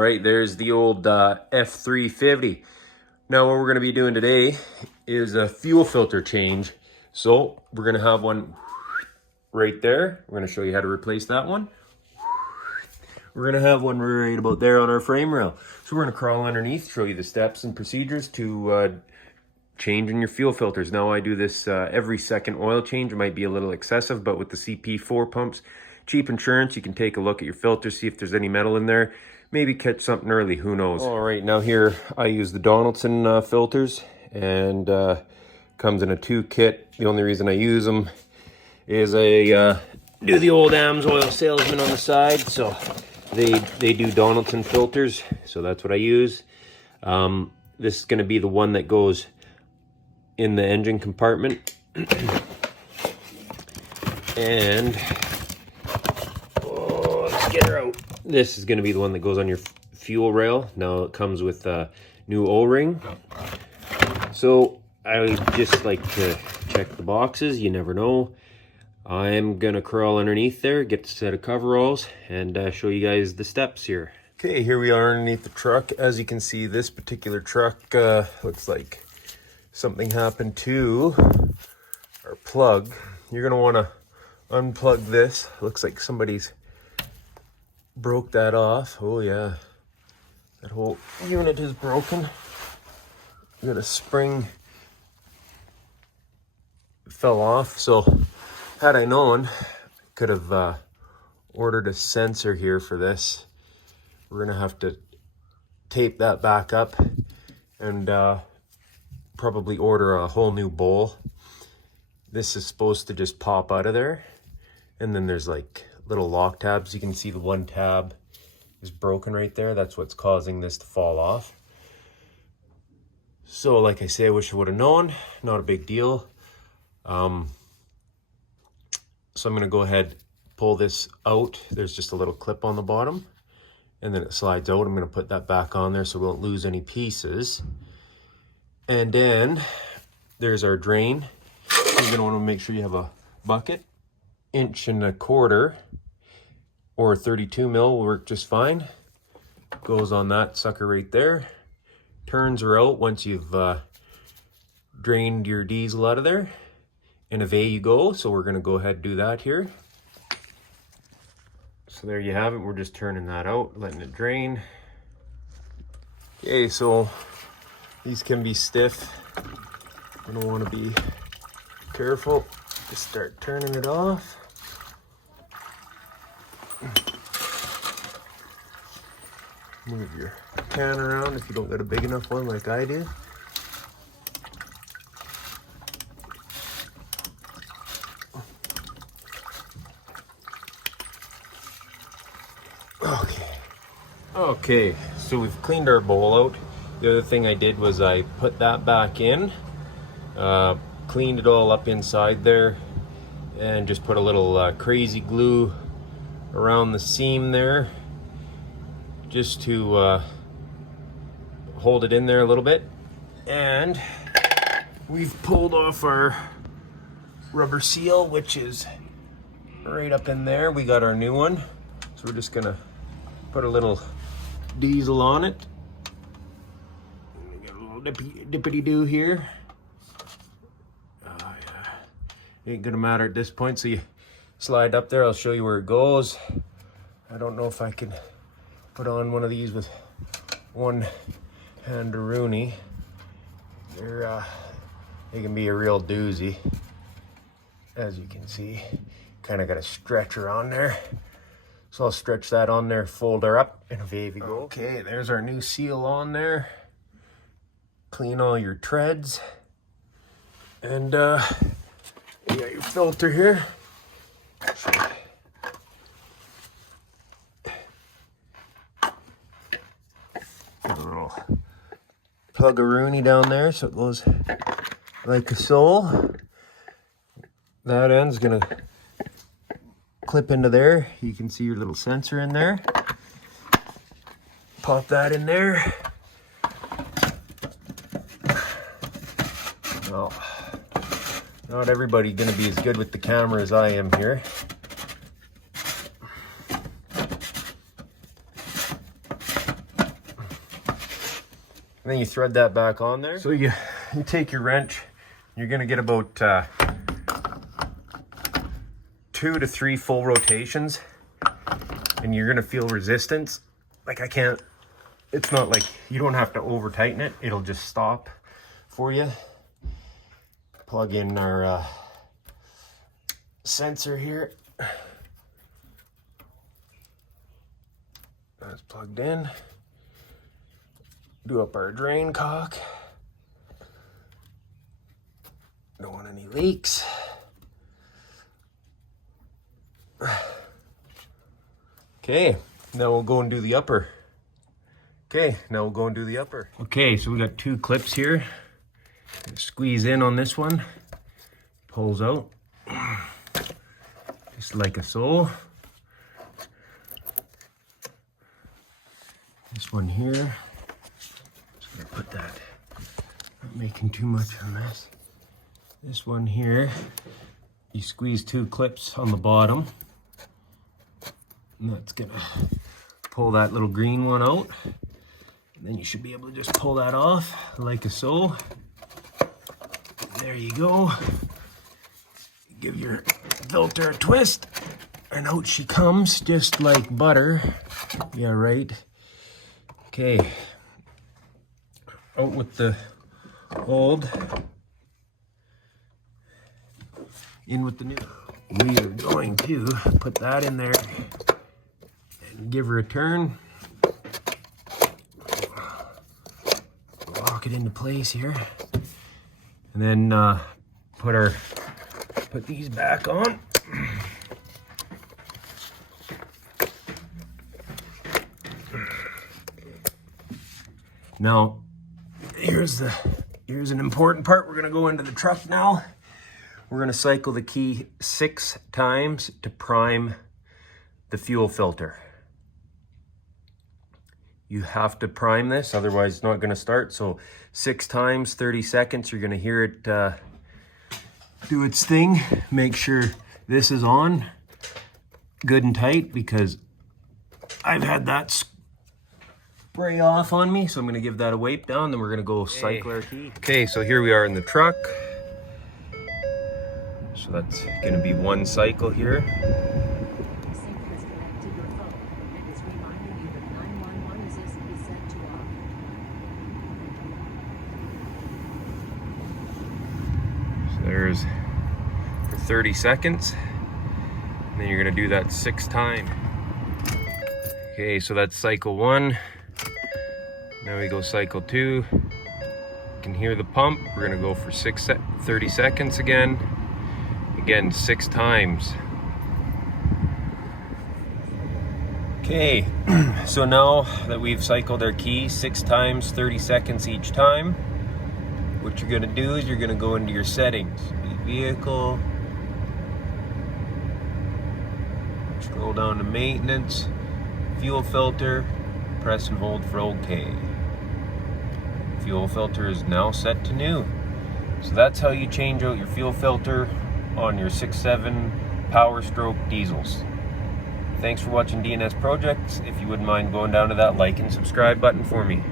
right, there's the old F350. Now what we're going to be doing today is a fuel filter change. So we're going to have one right there. We're going to show you how to replace that one. We're going to have one right about there on our frame rail. So we're going to crawl underneath, show you the steps and procedures to changing your fuel filters. Now I do this every second oil change. It might be a little excessive, but with the CP4 pumps, cheap insurance, you can take a look at your filter, see if there's any metal in there. Maybe catch something early, who knows. All right, now here I use the Donaldson filters, and comes in a 2 kit. The only reason I use them is I do the old AMSOIL salesman on the side, so they do Donaldson filters, so that's what I use. This is going to be the one that goes in the engine compartment. And let's get her out. This is going to be the one that goes on your fuel rail. Now it comes with a new O-ring. So I just like to check the boxes. You never know. I'm going to crawl underneath there, get the set of coveralls, and show you guys the steps here. Okay, here we are underneath the truck. As you can see, this particular truck looks like something happened to our plug. You're going to want to unplug this. Looks like somebody's broke that off. Oh yeah, that whole unit is broken. We got a spring fell off, so had I known, could have ordered a sensor here for this. We're gonna have to tape that back up and probably order a whole new bowl. This is supposed to just pop out of there, and then there's like little lock tabs. You can see the one tab is broken right there. That's what's causing this to fall off. So like I say, I wish I would have known. Not a big deal. So I'm going to go ahead, pull this out. There's just a little clip on the bottom, and then it slides out. I'm going to put that back on there so we won't lose any pieces. And then there's our drain. You're going to want to make sure you have a bucket. 1.25 inch or 32 mil will work just fine. Goes on that sucker right there. Turns her out once you've drained your diesel out of there, and away you go. So we're going to go ahead and do that here. So there you have it. We're just turning that out, letting it drain. Okay, so these can be stiff. You're going to want to be careful. Just start turning it off. Move your can around if you don't got a big enough one like I do. Okay, so we've cleaned our bowl out. The other thing I did was I put that back in, cleaned it all up inside there, and just put a little crazy glue around the seam there, just to hold it in there a little bit. And we've pulled off our rubber seal, which is right up in there. We got our new one, so we're just gonna put a little diesel on it. Got a little dippity-doo here. Oh yeah, ain't gonna matter at this point, so you slide up there. I'll show you where it goes. I don't know if I can put on one of these with one hand Rooney. They can be a real doozy. As you can see, kind of got a stretcher on there. So I'll stretch that on there, fold her up, and away we go. Okay, there's our new seal on there. Clean all your treads. And you got your filter here. Put a little plug-a-rooney down there so it goes like so. That end's gonna clip into there. You can see your little sensor in there. Pop that in there. Well, not everybody's gonna be as good with the camera as I am here. And then you thread that back on there. So you take your wrench, you're gonna get about 2 to 3 full rotations, and you're gonna feel resistance. Like it's not like, you don't have to over tighten it, it'll just stop for you. Plug in our sensor here. That's plugged in. Do up our drain cock. Don't want any leaks. Okay, now we'll go and do the upper. Okay, so we got 2 clips here. Squeeze in on this one. Pulls out. Just like so. This one here. Just gonna put that, not making too much of a mess. This one here, you squeeze 2 clips on the bottom. And that's gonna pull that little green one out. And then you should be able to just pull that off like so. There you go. Give your filter a twist, and out she comes, just like butter. Yeah, right. Okay. Out with the old, in with the new. We are going to put that in there and give her a turn. Lock it into place here. And then put these back on. Now, here's an important part. We're gonna go into the truck now. We're gonna cycle the key 6 times to prime the fuel filter. You have to prime this, otherwise it's not gonna start. So 6 times, 30 seconds, you're gonna hear it do its thing. Make sure this is on good and tight, because I've had that spray off on me. So I'm gonna give that a wipe down, then we're gonna go cycle our key. Okay, so here we are in the truck. So that's gonna be 1 cycle here. So there's for 30 seconds. And then you're gonna do that 6 times. Okay, so that's cycle 1. Now we go cycle 2. You can hear the pump. We're gonna go for 30 seconds again. Again, 6 times. Okay, so now that we've cycled our key 6 times, 30 seconds each time, what you're gonna do is you're gonna go into your settings. Vehicle, scroll down to maintenance, fuel filter, press and hold for OK. Fuel filter is now set to new. So that's how you change out your fuel filter on your 6.7 Power Stroke diesels. Thanks for watching DNS Projects. If you wouldn't mind going down to that like and subscribe button for me.